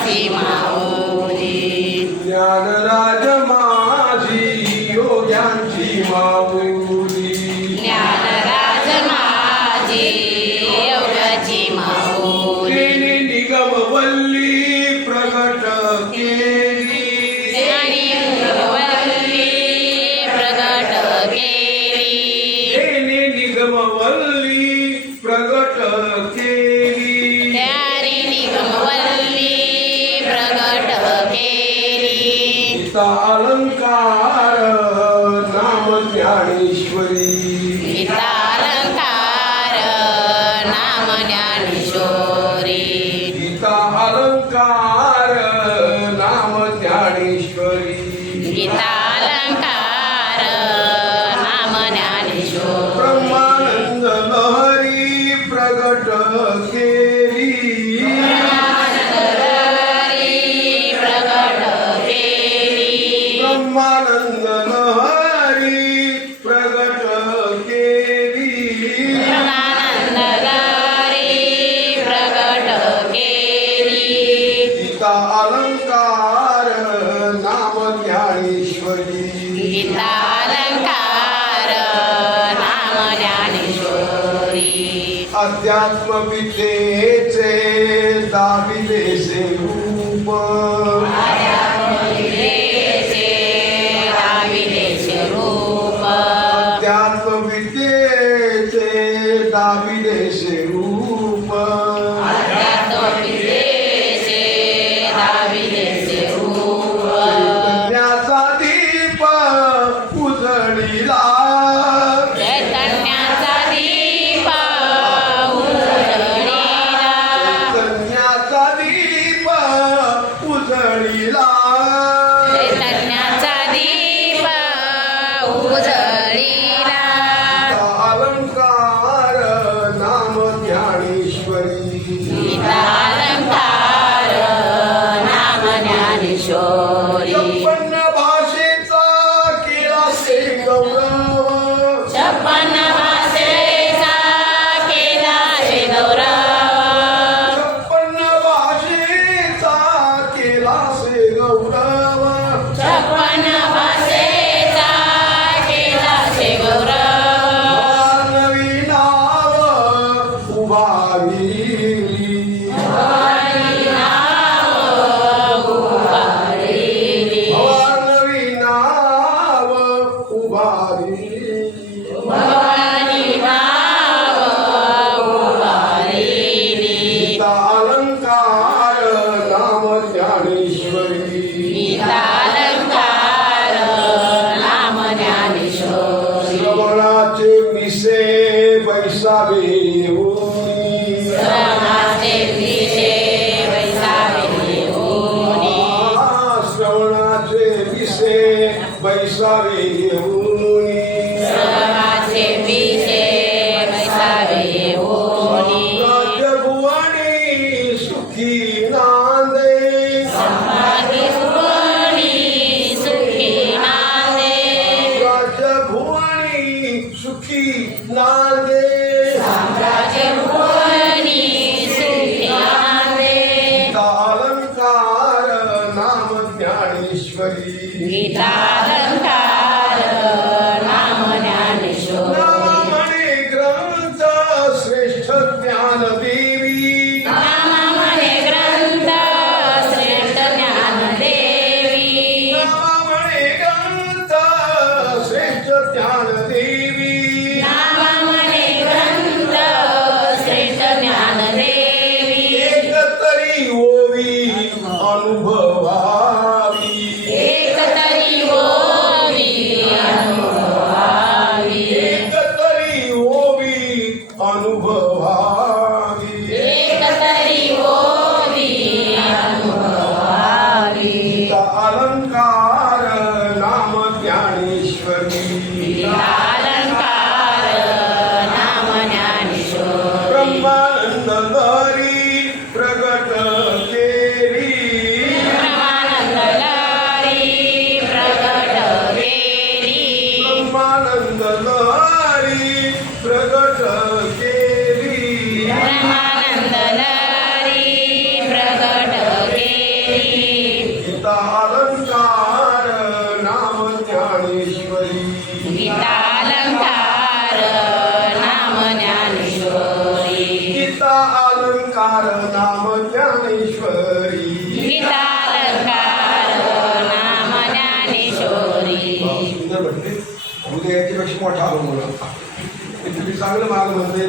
योगाची माऊली ज्ञानराज माझी योग्यांची माऊली ज्ञानराज माझी योगाची माऊली तिने निगमवल्ली प्रगट केली निगमवल्ली प्रगट केली तिने निगमवल्ली प्रगट केली त्यारी निगमवल्ली प्रगट केली गीता अलंकार नाम ज्ञानेश्वरी गीतालंकार नाम ज्ञानेश्वरी गीता अलंकार नाम ज्ञानेश्वरी गीतालंकार नाम ज्ञानेश्वरी ब्रह्मानंद लहरी प्रगट केली प्रगट केली ब्रह्मानंद लहरी प्रगट केली ब्रह्मानंदगारी प्रगट केली गीता अलंकार नाम ज्ञानेश्वरी गीतालंकार नाम ज्ञानेश्वरी अध्यात्म विद्येचे दाविलेसे रूप आयामविदेशे आविदेशे रूप अध्यात्म विद्येचे दाविलेसे रूप आध्यात्मविदेशे आविदेशे रूप चैतन्याचा दीप उजळीला चैतन्याचा दीप उजळीला चैतन्याचा दीप उजळीला चैतन्याचा दीप उजळीला अलंकार नाम ज्ञानेश्वरी गीतालंकार नाम ज्ञानेश्वरी छप्पन्न भाषेचा केला से गौरव छप्पन्न भाषेचा केला हे गौरव छप्पन्न भाषेचा केला से गौरव छप्पन्न भाषेचा केला हे गौरव नवी नाव उभारली भवानी नाव उभारली नवी नाव उभारली भवानी नाव उभारली गीता अलंकार नाम ज्ञानेश्वरी गीतालंकार नाम ज्ञानेश्वरी श्रवणाचे विषे बैसावे होई. श्रवणाचे विषे वैसावे होनी श्रवणाचे विषे बैसावे होई. श्रवणाचे विषे वैसावे होनी राजभुवनी सुखी नांदे संभागी भुवनी सुखी नांदे राजभुवनी सुखी नांदे साम्राज्य भुवनी सुखी नांदे गीता अलंकार नाम ज्ञानेश्वरी गीतालंकार नाम ज्ञानेश्वरी नामणे ग्रंथ श्रेष्ठ ज्ञानदेवी नाममणे ग्रंथ श्रेष्ठ ज्ञानदेवी नामणे ग्रंथ श्रेष्ठ ज्ञानदेवी नाममणे ग्रंथ श्रेष्ठ ज्ञानदेवी एकतरी ओवी अनुभवावी एकतरी ओवी अनुभवावी एकतरी ओवी अनुभवावी एकतरी ओवी अनुभवावी गीता अलंकार नाम ज्ञानेश्वरी गीतालंकार नाम ज्ञानेश्वरी ब्रह्मानंद लहरी प्रगट केली ज्ञानेश्वरी गीतालंकार नाम ज्ञानेश्वरी गीता अलंकार नाम ज्ञानेश्वरी गीतालंकार नाम ज्ञानेश्वरी सुंदर म्हणते उद्या याच्यापेक्षा मोठा आलो मला तुम्ही चांगलं मागं म्हणते